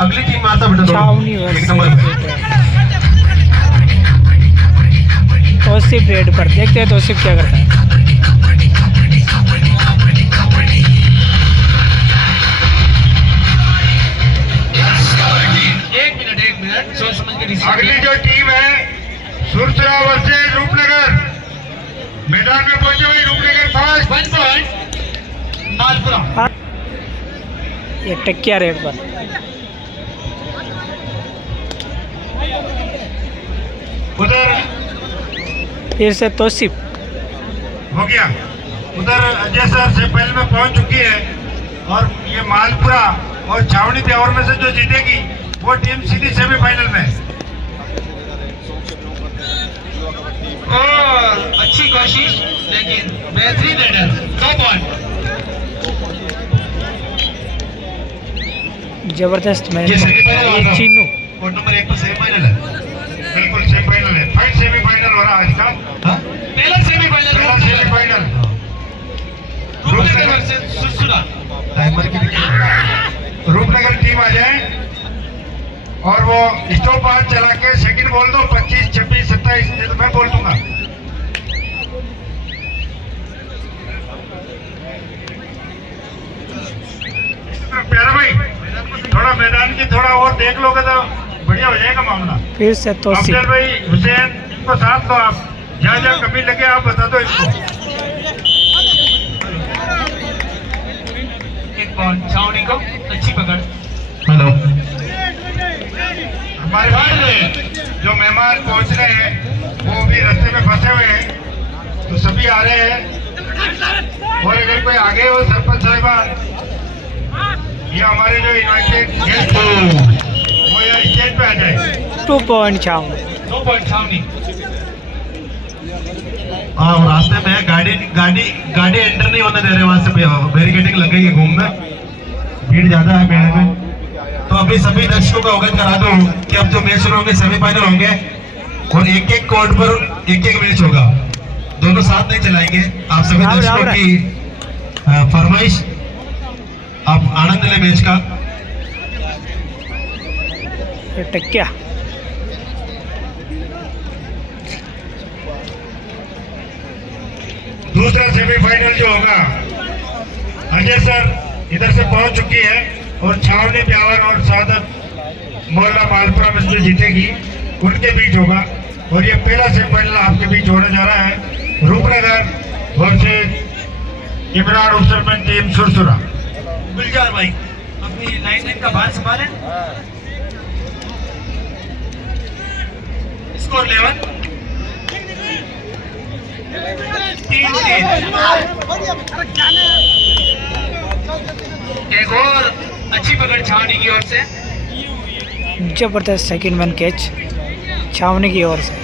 अगली टीम आता बेटा छावनी एक नंबर पे। तौसीफ रेड पर, देखते हैं तौसीफ क्या करता है। एक मिनट सोच समझ के। अगली जो टीम है सुरसरा वर्सेस रूपनगर, मैदान में पहुंचे हुए रूपनगर फर्स्ट 1 पॉइंट मालपुरा। ये टक्किया रेड पर, उधर फिर से तौसीफ हो गया। उधर अजय सर सेमीफाइनल में पहुंच चुकी है और ये मालपुरा और छावनी प्यावर में से जो जीतेगी वो टीम सीधी सेमीफाइनल में। और अच्छी कोशिश लेकिन बेहतरीन रेडर 2 पॉइंट। जबरदस्त मैच। ये सेमीफाइनल ये चीनू कोर्ट नंबर 1 पर सेमीफाइनल है, बिल्कुल सेमीफाइनल है। फाइट सेमीफाइनल हो रहा है आज का, पहला सेमीफाइनल। रूपनगर वर्सेस सुरसरा। टाइमर की रूपनगर टीम आ जाए और वो स्टॉप पास चला के सेकंड बोल दो 25, 26, 27, ये तो मैं बोल दूंगा। प्यारा भाई थोड़ा मैदान की थोड़ा और देख लोगे तो बढ़िया हो जाएगा मामला। फिर से तौसीफ। अफजल भाई, हुसैन, इनको साथ दो आप, जहाँ जहाँ कमी लगे आप बता दो इसको। एक पॉइंट छावनी को, अच्छी पकड़। हेलो, हमारे जो मेहमान पहुंच रहे हैं वो भी रास्ते में फंसे हुए हैं, तो सभी आ रहे हैं। और अगर कोई आगे हो सरपंच साहिबान या हमारे जो इन्वाइटेड गेस्ट वो यहाँ स्टेज पे आ जाए। 2 पॉइंट छावनी। 2 पॉइंट छावनी। हाँ, रास्ते में गाड़ी एंटर नहीं होने दे रहे, वहां से बैरिकेडिंग लग गई है। घूम में भीड़ ज्यादा है मेले में, तो अभी सभी दर्शकों को अवगत करा दो कि अब जो मैच शुरू होंगे सेमीफाइनल होंगे और एक कोर्ट पर एक मैच होगा, दोनों साथ नहीं चलाएंगे। आप सभी दर्शकों की फरमाइश, आप आनंद ले मैच का। ये टक्किया दूसरा सेमीफाइनल जो होगा, अजय सर इधर से पहुंच चुकी है और छावनी प्यावर और सादत मोहल्ला मालपुरा में जो जीतेगी उनके बीच होगा। और ये पहला सेमीफाइनल आपके बीच होने जा रहा है, रूपनगर वर्सेस इमरान उर्सलमैन टीम सुरसरा। गुलजार भाई अपनी लाइन का बात संभालें। स्कोर 11 3-3। एक और अच्छी पकड़ छावनी की ओर से। जबरदस्त सेकंड मैन कैच छावनी की ओर से।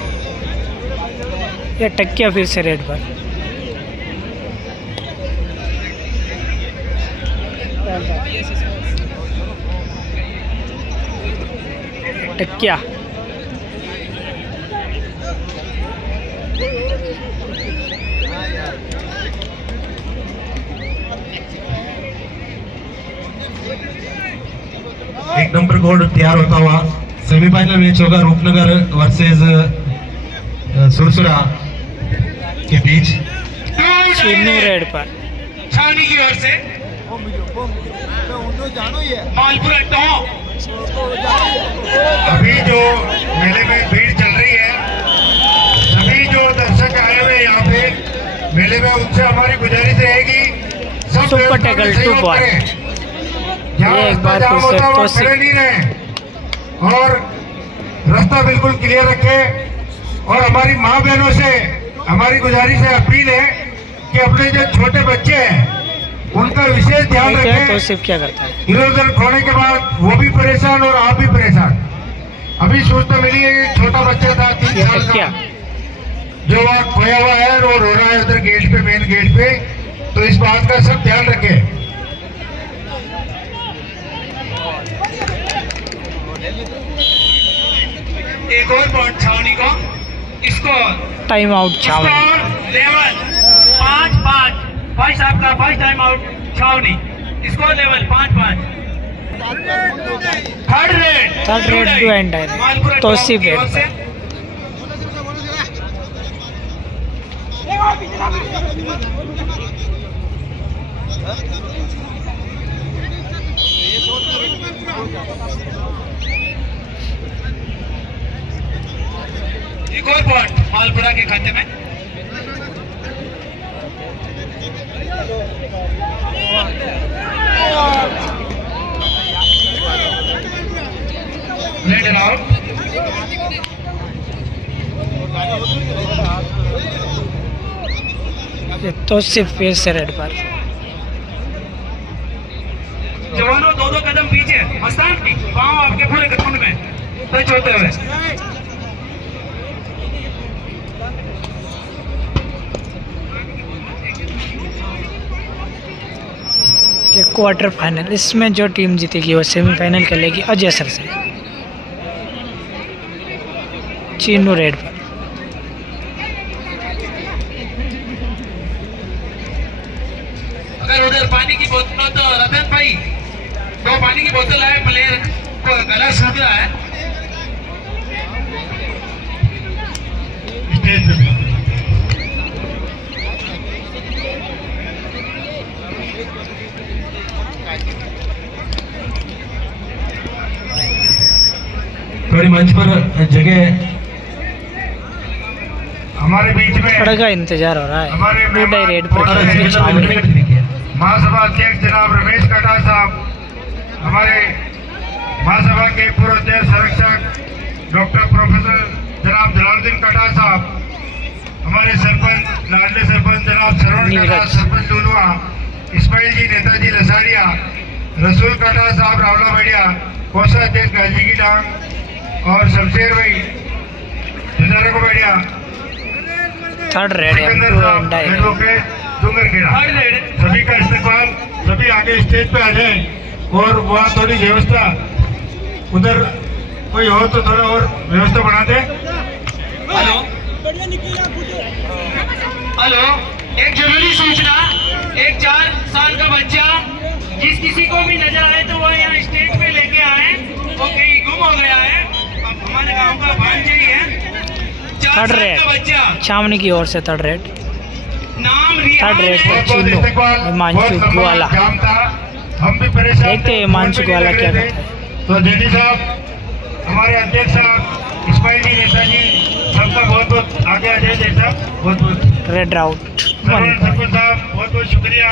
यह टक्किया फिर से रेड पर। टक्किया एक नंबर कोड तैयार होता हुआ सेमीफाइनल मैच होगा रूपनगर वर्सेस सुरसरा के बीच। चीनू रेड पर। छावनी की ओर से मालपुरा टॉप। अभी जो मेले में भीड़ चल रही है, सभी जो दर्शक आए हुए यहाँ पे मेले में, उनसे हमारी गुजारिश रहेगी सब सुपर टैकल 2 पॉइंट। ये एक बार फिर से खड़े नहीं रहे और रास्ता बिल्कुल क्लियर रखें। और हमारी माँ बहनों से हमारी गुजारिश है, अपील है कि अपने जो छोटे बच्चे हैं उनका विशेष ध्यान रखें। तो सिर्फ क्या करता है, इधर उधर खोने के बाद वो भी परेशान और आप भी परेशान। अभी सूचना मिली है कि छोटा बच्चा था 3 साल का जो वहाँ खोया हुआ है और वो रो रहा है उधर गेट पे, मेन गेट पे। तो इस बात का सब ध्यान रखें। एक और पॉइंट छावनी को, इसको टाइम आउट छावनी। लेवल 5-5 भाई साहब का फर्स्ट टाइम आउट छावनी। इसको level 5-5। Third third raid to and है तौसीफ रेड। एक और पॉइंट मालपुरा के खाते में। Red allowed. ये तौसीफ फेस से रेड पर। जवानों दो दो कदम पीछे, मस्तान पाँव आपके पूरे ग्राउंड में टच होते हुए। ये क्वार्टर फाइनल, इसमें जो टीम जीतेगी वो सेमीफाइनल खेलेगी अजयसर से। चीनू रेड पर। अगर उधर पानी की बोतल हो तो रतन भाई दो पानी की बोतल है, प्लेयर को गला सूख रहा है। स्टेज पे थोड़ी मंच पर जगह हमारे बीच में खड़ा का इंतजार हो रहा है। हमारे टू डाई रेड और पर। महासभा अध्यक्ष जनाब रमेश कटा साहब, हमारे महासभा के पूर्व अध्यक्ष संरक्षक डॉक्टर प्रोफेसर जनाब जलालुद्दीन कटा साहब, हमारे सरपंच लाडले सरपंच जनाब सरवण कटा, सरपंच लुलुआ, इस्माइल जी, नेताजी लसाड़िया, रसूल कटा साहब रावला बढ़िया, कोषाध्यक्ष गाजी की डांग और शमशेर भाई हजारों को बढ़िया। थर्ड रेड है, सिकंदर टू साहब, एंड है। एडवोकेट डूंगरखेड़ा, सभी का इस्तेमाल, सभी आगे स्टेज पे आ जाएं और वहाँ थोड़ी व्यवस्था, उधर कोई हो तो थोड़ा और व्यवस्था बना दे। हेलो हेलो, एक जरूरी सूचना, एक 4 साल का बच्चा जिस किसी को भी नजर आए तो वह यहाँ स्टेज पे लेके आए, वो कहीं गुम हो गया है। अब हमारे गांव का भांजे ही है। 4 थर्ड साल रेड का बच्चा, छावनी की ओर से थर्ड रेड। नाम थर्ड रेड रियान पर है। चीनू हिमांशु ग्वाला। हम भी परेशान देखते हैं हिमांशु ग्वाला क्या करता है। तो जेडी साहब, हमारे अध्यक्ष साहब, इस्माइल जी, नेताजी, सबका बहुत बहुत आगे आ जाए। जैसा बहुत बहुत रेड आउट सरपंच साहब, बहुत बहुत शुक्रिया।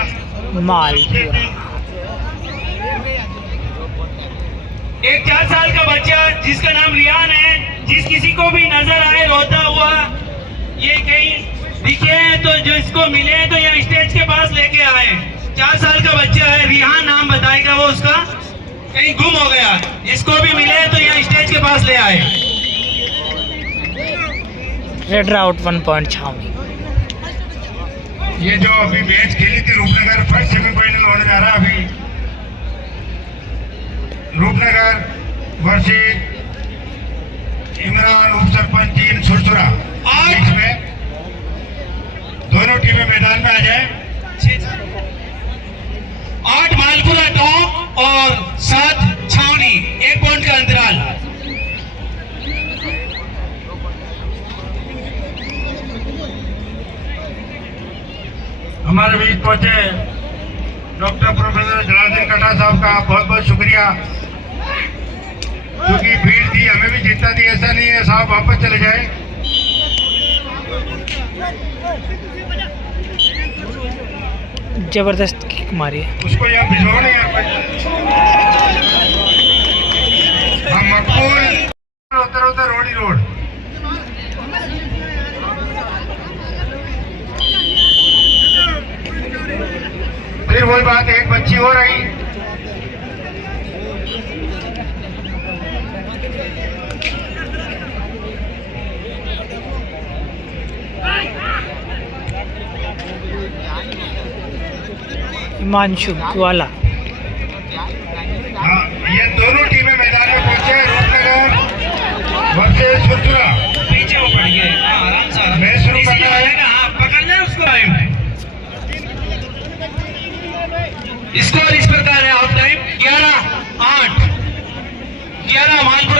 मालपुरा। एक 4 साल का बच्चा जिसका नाम रियान है, जिस किसी को भी नजर आए रोता हुआ, ये कहीं दिखे तो जो इसको मिले तो यहाँ स्टेज के पास लेके आए। 4 साल का बच्चा है, रिहान नाम बताएगा वो, उसका कहीं गुम हो गया, इसको भी मिले तो यहाँ स्टेज के पास ले आए। रेड आउट 1 पॉइंट छावनी। ये जो अभी मैच खेली थी रूपनगर, फर्स्ट सेमीफाइनल होने जा रहा है अभी। रूपनगर वर्सेस इमरान उप सरपंच टीम सुरसुरा, बीच में दोनों टीमें मैदान में आ जाए। 8 मालपुरा टॉप और 7 छावनी, 1 पॉइंट का अंतराल। हमारे बीच पहुंचे डॉक्टर प्रोफेसर जलालुद्दीन कटा साहब का बहुत बहुत शुक्रिया, क्योंकि भीड़ थी, हमें भी चिंता थी। ऐसा नहीं है साहब वापस चले जाए। जबरदस्त किक मारी है। उसको यहाँ भिजवाओ नहीं यार। हम मकबूल उतर उतर रोड ही रोड। फिर वही बात, एक बच्ची हो रही। हिमांशु ग्वाला। हाँ, ये दोनों टीमें मैदान में पहुंचे। रूपनगर वर्सेस सुरसुरा, पीछे वो पड़ गए। आराम से मैच शुरू करना है। पकड़ ले उसको। स्कोर इस प्रकार है, हाफ टाइम 11-8, 11 मालपुरा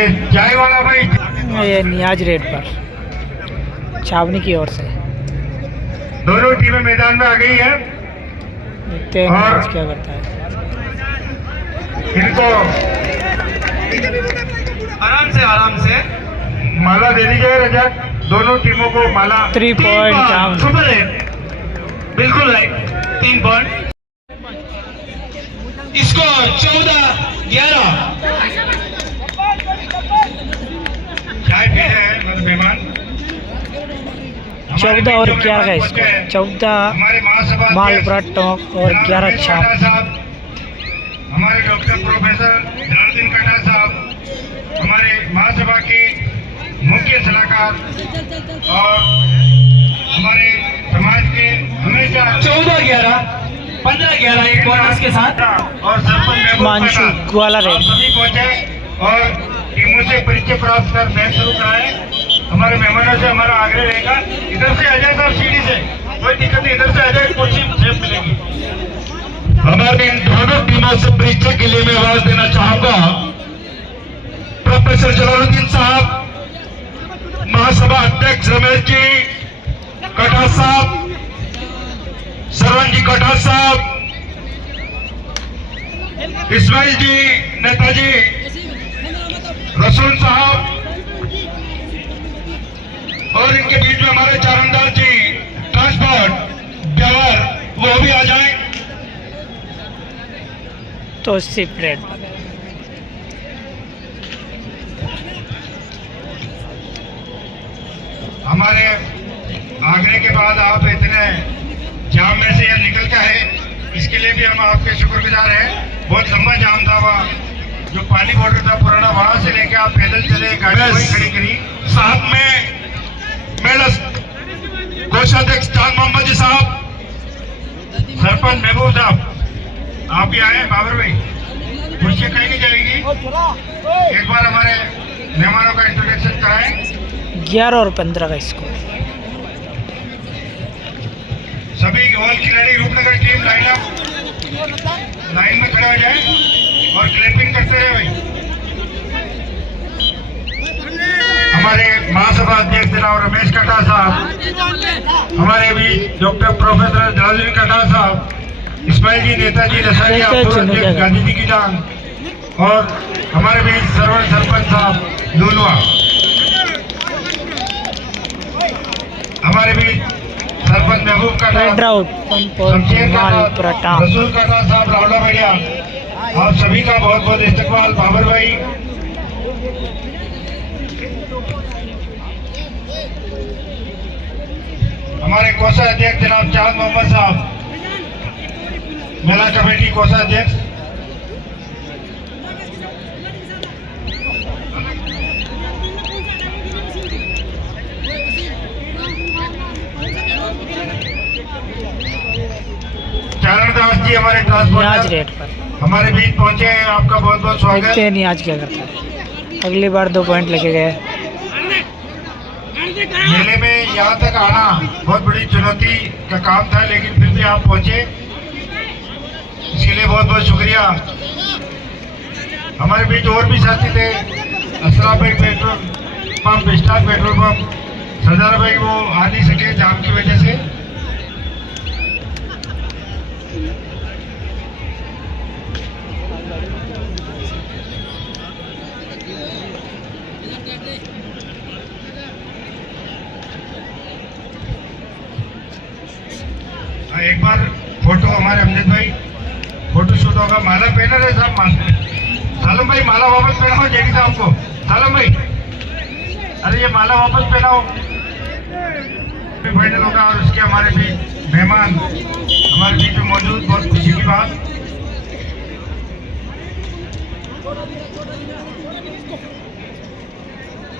ये चाय वाला भाई ये नियाज रेड पर छावनी की ओर से। दोनों टीमें मैदान में आ गई है। देखते हैं और- नियाज क्या करता है। इनको आराम से माला दे दी जाए रजत। दोनों टीमों को माला 3 पॉइंट डाउन। सुपर है, बिल्कुल राइट। 3 पॉइंट। स्कोर 14-11। चाय पी रहे हैं मतलब मेहमान। 14 और 11 का स्कोर। 14 हमारे महासभा मालपुरा टोंक और 11 छाव। साहब, हमारे डॉक्टर प्रोफेसर जलालुद्दीन कटा साहब, हमारे महासभा के मुख्य सलाहकार और हमारे समाज के हमेशा 14-11, 15-11 एक बोनस के साथ। और सरपंच महबूब हिमांशु कटा, ग्वाला रेड। आप सभी पहुंचे और टीमों से परिचय प्राप्त कर मैच शुरू कराए। हमारे मेहमानों से हमारा आग्रह रहेगा, इधर से आ जाए साहब, सीढ़ी से कोई दिक्कत नहीं, इधर से आ जाए, कुर्सी सेफ मिलेगी। हमारे इन दोनों टीमों से परिचय के लिए मैं आवाज देना चाहूंगा प्रोफेसर जलालुद्दीन साहब, महासभा अध्यक्ष रमेश जी कटा साहब, सरवन जी कटा साहब, इस्माइल जी नेताजी, रसूल साहब और इनके बीच में हमारे चारंदार जी ट्रांसपोर्ट ड्राइवर, वो भी आ जाएं। तो सिप रेड पर। हमारे आगरे के बाद आप इतने जाम में से यह निकल के आए, इसके लिए भी हम आपके शुक्रगुजार हैं। बहुत लंबा जाम था, वहाँ जो पानी बॉर्डर था पुराना, वहां से लेके आप पैदल चले, गाड़ी वहीं खड़ी करी। साथ में मेरा कोषाध्यक्ष चांद मोहम्मद जी साहब, सरपंच महबूब साहब, आप भी आए। बाबर भाई, कुर्सी कहीं नहीं जाएगी, एक बार हमारे मेहमानों का इंट्रोडक्शन कराएं। 11 और 15 का स्कोर। सभी ऑल खिलाड़ी रूपनगर टीम लाइन में खड़े हो जाए और क्लैपिंग करते रहे भाई। हमारे महासभा अध्यक्ष जनाब रमेश कटा साहब, हमारे भी डॉक्टर प्रोफेसर जलालुद्दीन कटा साहब, इस्माइल जी नेताजी, रसाई अध्यक्ष गांधी जी की जान, और हमारे भी सरवर सरपंच साहब लूलवा, हमारे भी सरपंच महबूब कटा, red out 1 point Shamsher Malpura कटा, टोंक। रसूल कटा साहब, रावला भैया, आप सभी का बहुत बहुत इस्तकबाल। बाबर भाई, हमारे कोषा अध्यक्ष जनाब चांद मोहम्मद साहब, मेला कमेटी कोषा अध्यक्ष, चारण दास जी हमारे नियाज ट्रांसपोर्टर रेड पर। हमारे बीच पहुंचे हैं, आपका बहुत बहुत स्वागत। देखते हैं नियाज क्या करता है। अगली बार 2 पॉइंट लेके गए। मेले में यहाँ तक आना बहुत बड़ी चुनौती का काम था, लेकिन फिर भी आप पहुंचे, इसके लिए बहुत बहुत शुक्रिया। हमारे बीच और भी साथी थे, असरा भाई petrol pump, star petrol pump, सरदार भाई वो आ नहीं सके जाम की वजह से। एक बार फोटो हमारे अमजद भाई, फोटो शूट होगा। माला पहना रहे साहब, सालम भाई माला वापस पहनाओ जेडी साहब को। सालम भाई, अरे ये माला वापस पहनाओ। फाइनल होगा और उसके हमारे भी मेहमान हमारे बीच में मौजूद, बहुत खुशी की बात।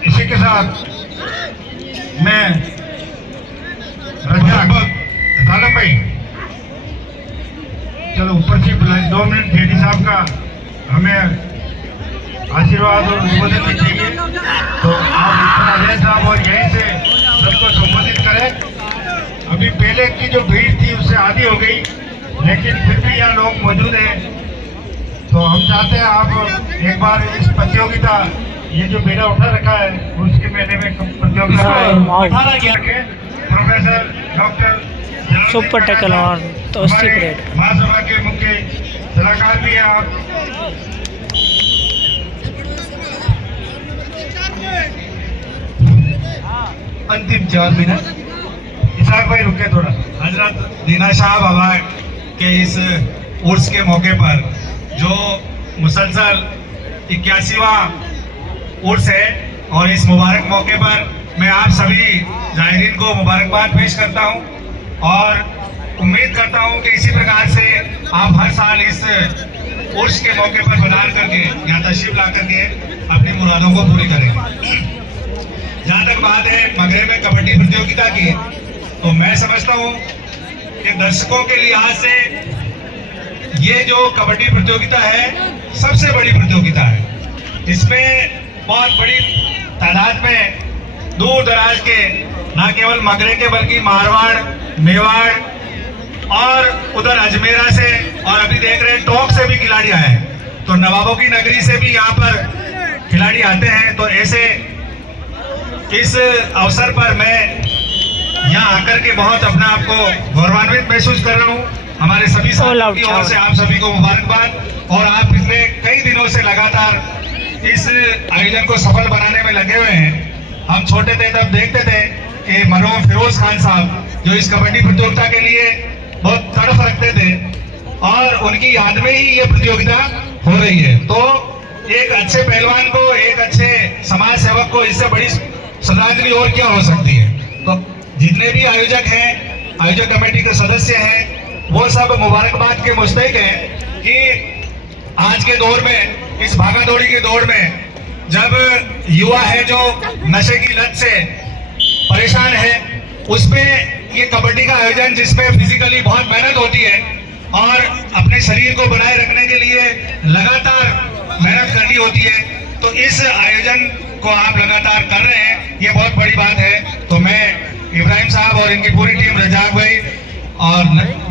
इसी के साथ मैं रजाक सालम भाई, चलो ऊपर से 2 मिनट जेडी साहब का हमें आशीर्वाद और संबोधित भी चाहिए, तो आप ऊपर आ जाए साहब और यहीं से सबको संबोधित करें। अभी पहले की जो भीड़ थी उससे आधी हो गई, लेकिन फिर भी यहाँ लोग मौजूद हैं, तो हम चाहते हैं आप एक बार इस प्रतियोगिता ये जो बेड़ा उठा रखा है उसके मेले में प्रतियोगिता हाँ, माउंट। 18 के प्रोफेसर डॉक्टर सुपर टैकल और तो 80 परेड महासभा के मुख्य सलाहकार भी हैं आप। अंतिम 4 मिनट। इसाक भाई रुके थोड़ा। हजरत दीना शाह बाबा के इस उर्स के मौके पर जो मुसलसल 81वां उर्स है और इस मुबारक मौके पर मैं आप सभी ज़ाहिरीन को मुबारकबाद पेश करता हूं और उम्मीद करता हूं कि इसी प्रकार से आप हर साल इस उर्स के मौके पर पधार करके या तशरीफ ला करके अपनी मुरादों को पूरी करेंगे। जहाँ तक बात है मगरे में कबड्डी प्रतियोगिता की, तो मैं समझता हूँ कि दर्शकों के लिहाज से ये जो कबड्डी प्रतियोगिता है सबसे बड़ी प्रतियोगिता है। इसमें बहुत बड़ी तादाद में दूर दराज के न केवल मगरे के बल्कि मारवाड़, मेवाड़ और उधर अजमेरा से और अभी देख रहे हैं टोंक से भी खिलाड़ी आए हैं। तो नवाबों की नगरी से भी यहाँ पर खिलाड़ी आते हैं। तो ऐसे इस अवसर पर मैं यहाँ आकर के बहुत अपना आप को गौरवान्वित महसूस कर रहा हूँ। हमारे सभी साथियों की ओर से आप सभी को मुबारकबाद। और आप पिछले कई दिनों से लगातार इस आयोजन को सफल बनाने में लगे हुए हैं। हम छोटे थे तब देखते थे कि मरहूम फिरोज खान साहब जो इस कबड्डी प्रतियोगिता के लिए बहुत तड़फ रखते थे और उनकी याद में ही ये प्रतियोगिता हो रही है। तो एक अच्छे पहलवान को, एक अच्छे समाज सेवक को इससे बड़ी श्रद्धांजलि और क्या हो सकती है। तो जितने भी आयोजक हैं, आयोजक कमेटी के सदस्य हैं, वो सब मुबारकबाद के मुस्तहिक हैं कि आज के दौर में, इस भागा दौड़ी के दौर में, जब युवा है जो नशे की लत से परेशान है, उसमें ये कबड्डी का आयोजन जिसमें फिजिकली बहुत मेहनत होती है और अपने शरीर को बनाए रखने के लिए लगातार मेहनत करनी होती है, तो इस आयोजन को आप लगातार कर रहे हैं, ये बहुत बड़ी बात है। तो मैं इब्राहिम साहब और इनकी पूरी टीम, रजाक भाई और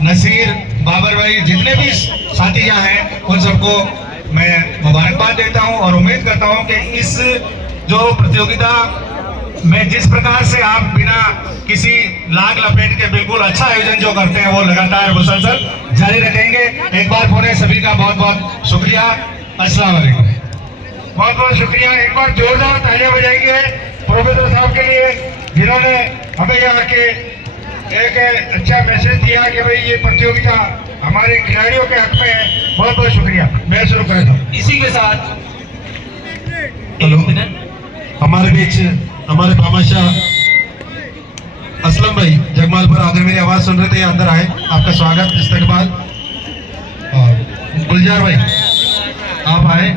नसीर, बाबर भाई, जितने भी साथी यहाँ हैं, उन सबको मैं मुबारकबाद देता हूँ और उम्मीद करता हूँ कि इस जो प्रतियोगिता में जिस प्रकार से आप बिना किसी लाग लपेट के बिल्कुल अच्छा आयोजन जो करते हैं वो लगातार मुसलसल जारी रखेंगे। एक बार पुनः सभी का बहुत बहुत शुक्रिया। अस्सलाम वालेकुम। बहुत बहुत शुक्रिया। एक बार जोरदार तालियां बजाएंगे प्रोफेसर साहब के लिए जिन्होंने हमें यहाँ के एक अच्छा मैसेज दिया कि भाई ये प्रतियोगिता हमारे खिलाड़ियों के हक में है। बहुत बहुत शुक्रिया। मैं शुरू करता हूँ। इसी के साथ हेलो, हमारे बीच हमारे भामाशाह असलम भाई जगमालपुर, अगर मेरी आवाज सुन रहे थे अंदर आए, आपका स्वागत, इस्तकबाल। और गुलजार भाई आप आए।